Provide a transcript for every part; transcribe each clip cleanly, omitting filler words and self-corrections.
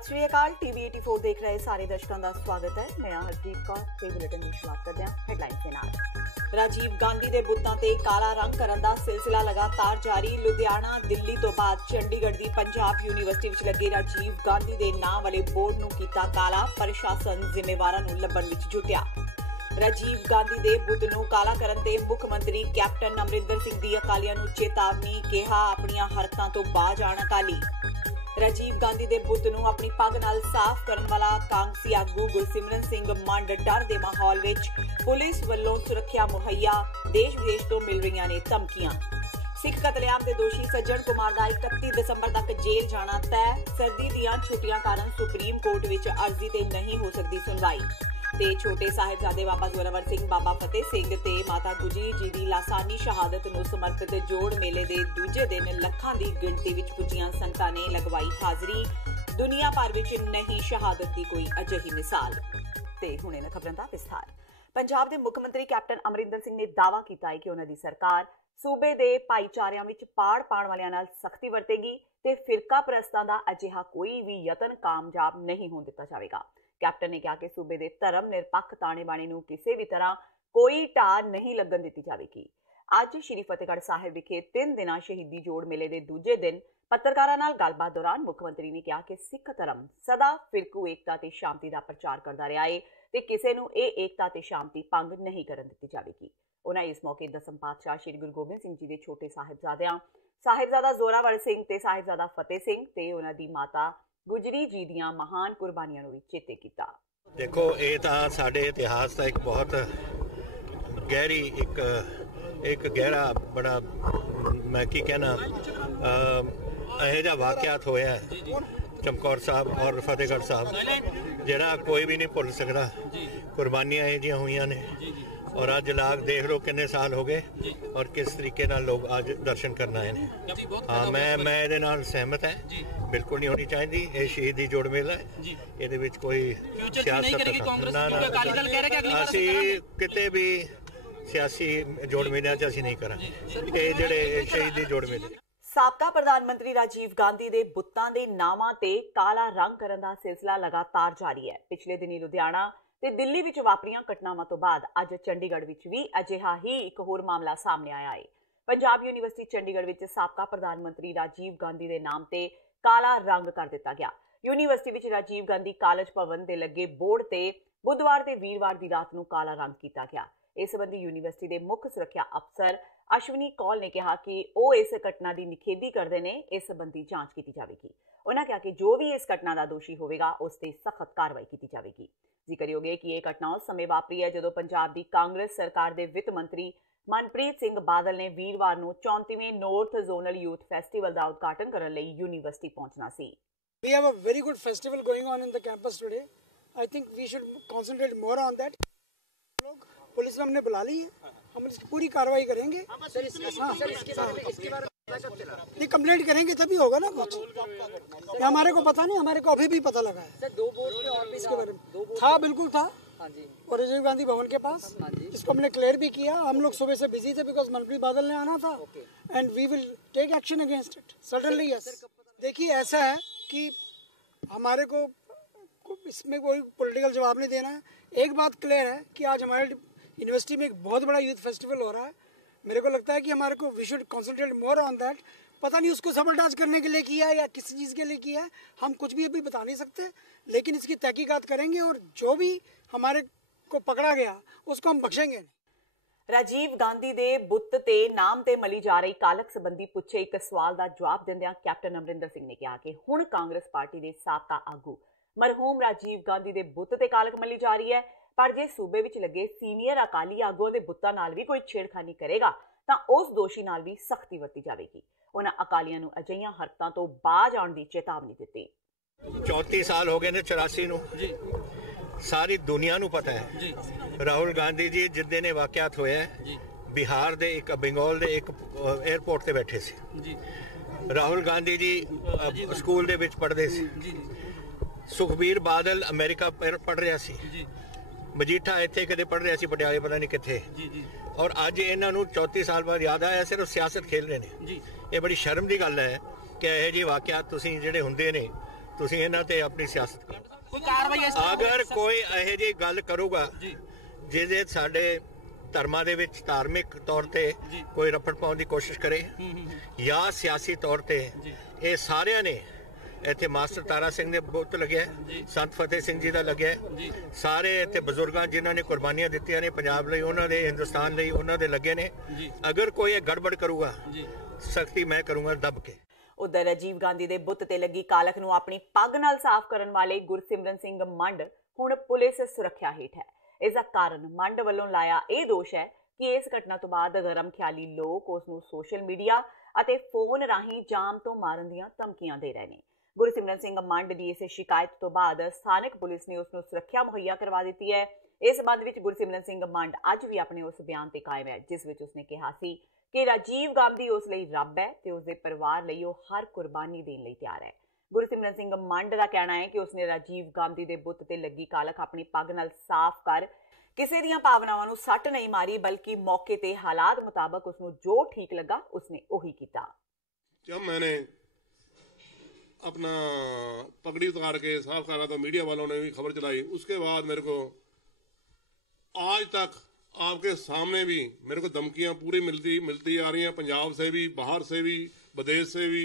सत श्री अकाल। टीवी 84 देख रहे सारे दर्शकों का स्वागत है। मैं हरजीत कौर ते बुलेटिन की शुरुआत करते हैं हेडलाइंस के नाल। राजीव गांधी के बुत्तां ते काला रंग करन दा सिलसिला लगातार जारी। लुधियाना दिल्ली तो बाद चंडीगढ़ की पंजाब यूनीवर्सिटी विच लगे राजीव गांधी के नाम वाले बोर्ड नूं कीता काला। प्रशासन जिम्मेवारां नूं लभण विच जुटिया। राजीव गांधी के बुत नूं काला करन ते मुख मंत्री कैप्टन अमरिंदर सिंह दी अकालियां नूं चेतावनी। कहा अपणियां हरकतां तो बाज आण अकाली। राजीव गांधी के बुत नूं अपनी पग नाल साफ करन वाला कांग्रेसी आगू गुरसिमरन सिंह मंड डर के माहौल विच पुलिस वल्लों सुरक्षा मुहैया। देश विदेश तो मिल रही ने धमकियां। सिख कतलेआम के दोषी सज्जन कुमार का 31 दिसंबर तक जेल जाना तय। सर्दी दीआं छुट्टियां कारण सुप्रीम कोर्ट विच अर्जी ते नहीं हो सकती सुनवाई। ते छोटे साहिबजादे बाबा जोरावर सिंह बाबा फतेह सिंह ते माता गुजरी जी की लासानी शहादत नूं समर्पित जोड़ मेले के दूजे दिन लखां की गिणती विच पुज्जियां संगतां ने लगवाई हाजरी। दुनिया भर विच नहीं शहादत की कोई अजिही मिसाल। ते हुण इन्हां खबरां दा विस्तार। पंजाब के मुख मंत्री कैप्टन अमरिंदर सिंह ने दावा किया है कि उन्हां दी सरकार सूबे के भाईचारिਆਂ विच पाड़ पाण वालियां नाल सख्ती वरतेगी ते फिरका परस्तां दा अजिहा कोई भी यतन कामयाब नहीं होण दिता जावेगा। कैप्टन ने कहा कि सूबे के धर्म निरपक्ष ताणे बाणे नूं किसी भी तरह कोई ढाह नहीं लगन दी जाएगी। अज श्री फतेहगढ़ साहिब विखे 3 दिना शहीदी जोड़ मेले के दूजे दिन पत्रकारां नाल गलबात दौरान मुख्यमंत्री ने कहा कि सिख धर्म सदा फिरकू एकता ते शांति का प्रचार करता रहा है ते किसी नूं इह एकता ते शांति भंग नहीं करन दित्ती जाएगी। उन्होंने इस मौके दसम पातशाह श्री गुरु गोबिंद सिंह जी के छोटे साहिबजादियां साहिबजादा जोरावर सिंह ते साहिबजादा फतेह सिंह ते उन्हां दी माता गुजरी जी दियां महान कुर्बानियां नूं भी चेते कीता। देखो ये तो साडे इतिहास का एक बहुत गहरी एक गहरा बड़ा मैं की कहना यह जिहा वाक़यात होया चमकौर साहब और फतेहगढ़ साहब जिहड़ा कोई भी नहीं भुल सकदा। कुर्बानियां यह जिहियां होईयां ने और अज लाग देख लो कितने साल हो गए और किस तरीके नाल लोग आज दर्शन करना आए ने। हाँ मैं ये नाल सहमत है, बिल्कुल नहीं होनी चाहिए। ये शहीदी जोड़ मेला है, ये कोई सियासत असी किते भी सियासी जोड़ मेले असी नहीं करांगे। ये जिहड़े शहीदी जोड़ मेले। साबका प्रधानमंत्री राजीव गांधी के बुत्तां दे नावां ते काला रंग करन दा सिलसिला लगातार जारी है। पिछले दिनी लुधियाना ते दिल्ली विच वापरियां घटनावां तो बाद अज चंडीगढ़ विच भी अजिहा ही एक होर मामला सामने आया है। पंजाब यूनीवर्सिटी चंडीगढ़ विच साबका प्रधानमंत्री राजीव गांधी के नाम ते काला रंग कर दिता गया। यूनीवर्सिटी विच राजीव गांधी कॉलेज भवन दे लगे बोर्ड ते बुधवार ते वीरवार की रात नूं काला रंग किया गया। इस संबंधी यूनीवर्सिटी के मुख्य सुरक्षा अफसर अश्विनी कौल ने कहा कि वह इस घटना की निखेधी करते हैं। इस संबंधी जांच की जाएगी। उन्होंने कहा कि जो भी इस घटना का दोषी होगा उस पर सख्त कार्रवाई की जाएगी। जिक्र है कि यह घटना उस समय वापरी है जदों पंजाब की कांग्रेस सरकार के वित्त मंत्री मनप्रीत सिंह बादल ने वीरवार नूं 34वें नॉर्थ जोनल यूथ फेस्टिवल का उद्घाटन करने लई यूनीवर्सिटी पहुंचना सी। We have a very good festival going on in the campus today. I think we should concentrate more on that. लोग पुलिस ने हमने बुला ली है, हम इसकी पूरी कार्रवाई करेंगे। नहीं कंप्लेंट करेंगे तभी होगा ना कुछ। ये हमारे को पता नहीं, हमारे को अभी भी पता लगा है। सर 2 बोर्ड पे और भी इसके बारे में था, बिल्कुल था। और राजीव गांधी भवन के पास इसको हमने क्लियर भी किया। हम लोग सुबह से बिजी थे बिकॉज मनप्रीत बादल ने आना था and we will take action against it certainly. Yes देखिए ऐसा है कि हमारे को इसमें कोई पॉलिटिकल जवाब नहीं देना है। एक बात क्लियर है कि आज हमारे यूनिवर्सिटी में एक बहुत बड़ा यूथ फेस्टिवल हो रहा है। मेरे को लगता है कि हमारे को we should concentrate more on that. पता नहीं उसको सबलटाज करने के लिए किया है या किसी चीज़ के लिए किया है, हम कुछ भी अभी बता नहीं सकते, लेकिन इसकी तहकीकात करेंगे और जो भी हमारे को पकड़ा गया उसको हम बख्शेंगे नहीं। राजीव गांधी के बुत ते नाम ते मली जा रही कालक संबंधी पूछे एक सवाल का जवाब दिंदियां कैप्टन अमरिंदर सिंह ने कहा कि हुण कांग्रेस पार्टी के साबका आगू मरहूम राजीव गांधी के बुत ते कालक मली जा रही है, पर जे सूबे विच लगे सीनियर अकाली आगुआं दे बुत्तां नाल भी कोई छेड़खानी करेगा तां उस दोषी नाल भी सख्ती वरती जाएगी। उन्हां अकालियां नूं अजिहियां हरकतां तो बाज आउण दी चेतावनी दित्ती। 34 साल हो गए ने 84 नूं सारी दुनिया नूं पता है। राहुल गांधी जी जिद्दे ने वाक़यात होया है बिहार दे एक बंगाल दे एक एयरपोर्ट ते बैठे सी। राहुल गांधी जी स्कूल दे विच पढ़दे सी। सुखबीर बादल अमेरिका पढ़ रहा सी। मजीठा इत्थे कदे पढ़ रहा सी, पटियाले पता नहीं कित्थे। और अज इन्हां नूं 34 साल बाद याद आया सिर्फ सियासत खेल रहे हैं। ये बड़ी शर्म की गल है कि यह जी वाक़यात तुसीं जिहड़े हुंदे ने ਤੁਸੀਂ ਇਹਨਾਂ ਤੇ ਆਪਣੀ ਸਿਆਸਤ ਕਰੋ। ਕੋਈ ਕਾਰਵਾਈ ਅਗਰ ਕੋਈ ਇਹੋ ਜਿਹੀ ਗੱਲ ਕਰੂਗਾ ਜਿਹਦੇ ਸਾਡੇ ਧਰਮਾਂ ਦੇ ਵਿੱਚ ਧਾਰਮਿਕ ਤੌਰ ਤੇ ਕੋਈ ਰਫੜ ਪਾਉਣ ਦੀ ਕੋਸ਼ਿਸ਼ ਕਰੇ ਜਾਂ ਸਿਆਸੀ ਤੌਰ ਤੇ, ਇਹ ਸਾਰਿਆਂ ਨੇ ਇੱਥੇ ਮਾਸਟਰ ਤਾਰਾ ਸਿੰਘ ਦੇ ਬੁੱਤ ਲੱਗਿਆ, ਸੰਤ ਫਤਿਹ ਸਿੰਘ ਜੀ ਦਾ ਲੱਗਿਆ, ਸਾਰੇ ਇੱਥੇ ਬਜ਼ੁਰਗਾਂ ਜਿਨ੍ਹਾਂ ਨੇ ਕੁਰਬਾਨੀਆਂ ਦਿੱਤੀਆਂ ਨੇ ਪੰਜਾਬ ਲਈ, ਉਹਨਾਂ ਦੇ, ਹਿੰਦੁਸਤਾਨ ਲਈ, ਉਹਨਾਂ ਦੇ ਲੱਗੇ ਨੇ। ਅਗਰ ਕੋਈ ਇਹ ਗੜਬੜ ਕਰੂਗਾ ਸਖਤੀ ਮੈਂ ਕਰੂੰਗਾ ਦੱਬ ਕੇ। ਉਧਰ ਰਾਜੀਵ ਗਾਂਧੀ ਦੇ ਬੁੱਤ ਤੇ ਲੱਗੀ ਕਾਲਖ ਨੂੰ ਆਪਣੀ ਪੱਗ ਨਾਲ ਸਾਫ਼ ਕਰਨ ਵਾਲੇ ਗੁਰਸਿਮਰਨ ਸਿੰਘ ਮੰਡ ਹੁਣ ਪੁਲਿਸ ਸੁਰੱਖਿਆ ਹੇਠ ਹੈ। ਇਸ ਦਾ ਕਾਰਨ ਮੰਡ ਵੱਲੋਂ ਲਾਇਆ ਇਹ ਦੋਸ਼ ਹੈ ਕਿ ਇਸ ਘਟਨਾ ਤੋਂ ਬਾਅਦ ਗਰਮ ਖਿਆਲੀ ਲੋਕ ਉਸ ਨੂੰ ਸੋਸ਼ਲ ਮੀਡੀਆ ਅਤੇ ਫੋਨ ਰਾਹੀਂ ਜਾਮ ਤੋਂ ਮਾਰਨ ਦੀਆਂ ਧਮਕੀਆਂ ਦੇ ਰਹੇ ਨੇ। ਗੁਰਸਿਮਰਨ ਸਿੰਘ ਮੰਡ ਦੀ ਇਸ ਸ਼ਿਕਾਇਤ ਤੋਂ ਬਾਅਦ ਸਥਾਨਕ ਪੁਲਿਸ ਨੇ ਉਸ ਨੂੰ ਸੁਰੱਖਿਆ ਮੁਹੱਈਆ ਕਰਵਾ ਦਿੱਤੀ ਹੈ। ਇਸ ਸੰਬੰਧ ਵਿੱਚ ਗੁਰਸਿਮਰਨ ਸਿੰਘ ਮੰਡ ਅੱਜ ਵੀ ਆਪਣੇ ਉਸ ਬਿਆਨ ਤੇ ਕਾਇਮ ਹੈ ਜਿਸ ਵਿੱਚ ਉਸਨੇ ਕਿਹਾ ਸੀ ਕਿ ਰਾਜੀਵ ਗਾਂਧੀ ਉਸ ਲਈ ਰੱਬ ਹੈ ਤੇ ਉਸਦੇ ਪਰਿਵਾਰ ਲਈ ਉਹ ਹਰ ਕੁਰਬਾਨੀ ਦੇਣ ਲਈ ਤਿਆਰ ਹੈ। ਗੁਰਸਿਮਰਨ ਸਿੰਘ ਮੰਡ ਦਾ ਕਹਿਣਾ ਹੈ ਕਿ ਉਸਨੇ ਰਾਜੀਵ ਗਾਂਧੀ ਦੇ ਬੁੱਤ ਤੇ ਲੱਗੀ ਕਾਲਖ ਆਪਣੀ ਪੱਗ ਨਾਲ ਸਾਫ਼ ਕਰ ਕਿਸੇ ਦੀਆਂ ਭਾਵਨਾਵਾਂ ਨੂੰ ਸੱਟ ਨਹੀਂ ਮਾਰੀ, ਬਲਕਿ ਮੌਕੇ ਤੇ ਹਾਲਾਤ ਮੁਤਾਬਕ ਉਸਨੂੰ ਜੋ ਠੀਕ ਲੱਗਾ ਉਸਨੇ ਉਹੀ ਕੀਤਾ। जब मैंने अपना पगड़ी उतार के साफ करा तो मीडिया वालों ने भी खबर चलाई, उसके बाद मेरे को आज तक आपके सामने भी मेरे को धमकियां पूरी मिलती आ रही हैं, पंजाब से भी, बाहर से भी, विदेश से भी,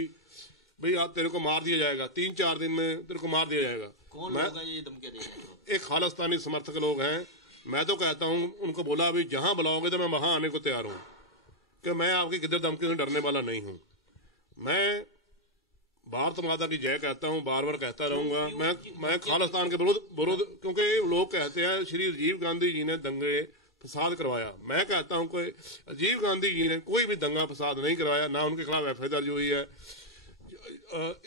भाई आप तेरे को मार दिया जाएगा, 3-4 दिन में तेरे को मार दिया जाएगा। कौन लोग हैं ये धमकियां दे रहे हैं? एक खालिस्तानी समर्थक लोग हैं। मैं तो कहता हूँ, उनको बोला अभी जहां बुलाओगे तो मैं वहां आने को तैयार हूँ, कि मैं आपकी किधर धमकी से डरने वाला नहीं हूँ। मैं भारत माता की जय कहता हूँ, बार बार कहता रहूंगा। मैं खालिस्तान के विरोध, क्योंकि लोग कहते हैं श्री राजीव गांधी जी ने दंगे फसाद करवाया। मैं कहता हूँ कोई राजीव गांधी जी ने कोई भी दंगा फसाद नहीं करवाया, ना उनके खिलाफ एफ दर्ज हुई है।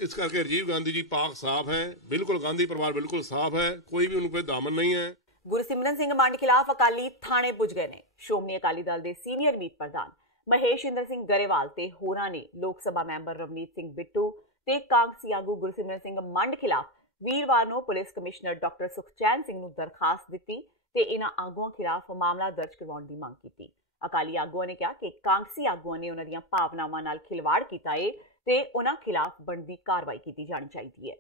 इस करके राजीव गांधी जी पाक साफ हैं, बिल्कुल गांधी परिवार बिल्कुल साफ है, कोई भी उन पर दामन नहीं है। ਗੁਰਸਿਮਰਨ ਸਿੰਘ ਮੰਡ ਖਿਲਾਫ ਅਕਾਲੀ ਥਾਣੇ ਪੁੱਜ ਗਏ ਨੇ। ਸ਼੍ਰੋਮਣੀ ਅਕਾਲੀ ਦਲ ਦੇ ਸੀਨੀਅਰ ਮੀਤ ਪ੍ਰਧਾਨ ਮਹੇਸ਼ਿੰਦਰ ਸਿੰਘ ਗਰੇਵਾਲ ਤੇ ਹੋਰਾਂ ਨੇ ਲੋਕ ਸਭਾ ਮੈਂਬਰ ਰਵਨੀਤ ਸਿੰਘ ਬਿੱਟੂ ਤੇ ਕਾਂਗਸੀ ਆਗੂ ਗੁਰਸਿਮਰਨ ਸਿੰਘ ਮੰਡ ਖਿਲਾਫ ਵੀਰਵਾਰ ਨੂੰ police commissioner doctor Sukhchain Singh ਨੂੰ ਦਰਖਾਸਤ ਦਿੱਤੀ ਤੇ ਇਹਨਾਂ ਆਗੂਆਂ ਖਿਲਾਫ ਮਾਮਲਾ ਦਰਜ ਕਰਵਾਉਣ ਦੀ ਮੰਗ ਕੀਤੀ। ਅਕਾਲੀ ਆਗੂਆਂ ਨੇ ਕਿਹਾ ਕਿ ਕਾਂਗਸੀ ਆਗੂਆਂ ਨੇ ਉਹਨਾਂ ਦੀਆਂ ਭਾਵਨਾਵਾਂ ਨਾਲ ਖਿਲਵਾੜ ਕੀਤਾ ਏ ਤੇ ਉਹਨਾਂ ਖਿਲਾਫ ਬਣਦੀ ਕਾਰਵਾਈ ਕੀਤੀ ਜਾਣੀ ਚਾਹੀਦੀ ਹੈ।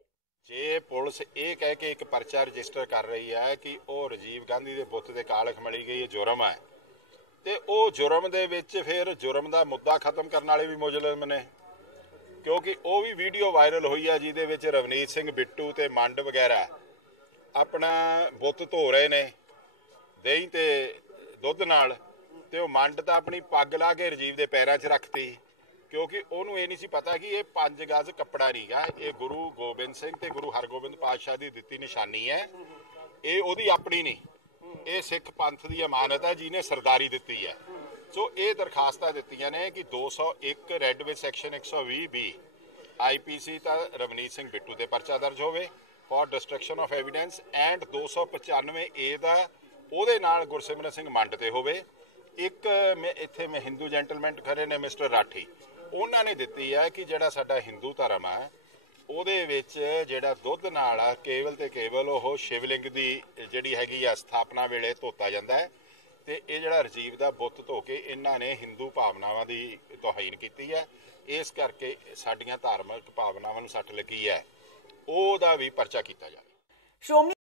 ਜੇ ਪੁਲਿਸ ਇਹ ਕਹਿ ਕੇ ਇੱਕ ਪਰਚਾ ਰਜਿਸਟਰ ਕਰ ਰਹੀ ਹੈ ਕਿ ਉਹ ਰਾਜੀਵ ਗਾਂਧੀ ਦੇ ਬੁੱਤ ਦੇ ਕਾਲਖ ਮਿਲੀ ਗਈ ਇਹ ਜੁਰਮ ਹੈ, ਤੇ ਉਹ ਜੁਰਮ ਦੇ ਵਿੱਚ ਫਿਰ ਜੁਰਮ ਦਾ ਮੁੱਦਾ ਖਤਮ ਕਰਨ ਵਾਲੇ ਵੀ ਮੁਜਰਮ ਨੇ, ਕਿਉਂਕਿ ਉਹ ਵੀ ਵੀਡੀਓ ਵਾਇਰਲ ਹੋਈ ਹੈ ਜਿਹਦੇ ਵਿੱਚ ਰਵਨੀਤ ਸਿੰਘ ਬਿੱਟੂ ਤੇ ਮੰਡ ਵਗੈਰਾ ਆਪਣਾ ਬੁੱਤ ਧੋ ਰਹੇ ਨੇ ਦਹੀਂ ਤੇ ਦੁੱਧ ਨਾਲ, ਤੇ ਉਹ ਮੰਡ ਤਾਂ ਆਪਣੀ ਪੱਗ ਲਾ ਕੇ ਰਾਜੀਵ ਦੇ ਪੈਰਾਂ 'ਚ ਰੱਖਤੀ, ਕਿਉਂਕਿ ਉਹਨੂੰ ਇਹ ਨਹੀਂ ਸੀ ਪਤਾ ਕਿ ਇਹ 5 ਗਜ਼ ਕੱਪੜਾ ਨਹੀਂ ਗਾ, ਇਹ ਗੁਰੂ ਗੋਬਿੰਦ ਸਿੰਘ ਤੇ ਗੁਰੂ ਹਰਗੋਬਿੰਦ ਪਾਤਸ਼ਾਹ ਦੀ ਦਿੱਤੀ ਨਿਸ਼ਾਨੀ ਹੈ, ਇਹ ਉਹਦੀ ਆਪਣੀ ਨਹੀਂ, ਇਹ ਸਿੱਖ ਪੰਥ ਦੀ ਅਮਾਨਤ ਹੈ ਜਿਹਨੇ ਸਰਦਾਰੀ ਦਿੱਤੀ ਹੈ। ਸੋ ਇਹ ਦਰਖਾਸਤਾਂ ਦਿੱਤੀਆਂ ਨੇ ਕਿ 201 ਰੈੱਡ ਵਿੱਚ ਸੈਕਸ਼ਨ 120B IPC ਤਾਂ ਰਵਨੀਤ ਸਿੰਘ ਬਿੱਟੂ ਦੇ ਪਰਚਾ ਦਰਜ ਹੋਵੇ for destruction of evidence, and 295A ਦਾ ਉਹਦੇ ਨਾਲ ਗੁਰਸਿਮਰਨ ਸਿੰਘ ਮੰਡ ਤੇ ਹੋਵੇ। ਇੱਕ ਇੱਥੇ ਮੈਂ ਹਿੰਦੂ ਜੈਂਟਲਮੈਨ ਖੜੇ ਨੇ ਮਿਸਟਰ ਰਾਠੀ, ਉਹਨਾਂ ਨੇ ਦਿੱਤੀ ਹੈ ਕਿ ਜਿਹੜਾ ਸਾਡਾ ਹਿੰਦੂ ਧਰਮ ਹੈ ਉਹਦੇ ਵਿੱਚ ਜਿਹੜਾ ਦੁੱਧ ਨਾਲ ਆ ਕੇਵਲ ਤੇ ਕੇਵਲ ਉਹ ਸ਼ਿਵਲਿੰਗ ਦੀ ਜਿਹੜੀ ਹੈਗੀ ਆ ਸਥਾਪਨਾ ਵੇਲੇ ਧੋਤਾ ਜਾਂਦਾ ਹੈ, ਤੇ ਇਹ ਜਿਹੜਾ ਰਾਜੀਵ ਦਾ ਬੁੱਤ ਧੋ ਕੇ ਇਹਨਾਂ ਨੇ ਹਿੰਦੂ ਭਾਵਨਾਵਾਂ ਦੀ ਤੋਹੀਨ ਕੀਤੀ ਹੈ। ਇਸ ਕਰਕੇ ਸਾਡੀਆਂ ਧਾਰਮਿਕ ਭਾਵਨਾਵਾਂ ਨੂੰ ਸੱਟ ਲੱਗੀ ਹੈ, ਉਹਦਾ ਵੀ ਪਰਚਾ ਕੀਤਾ ਜਾਵੇ।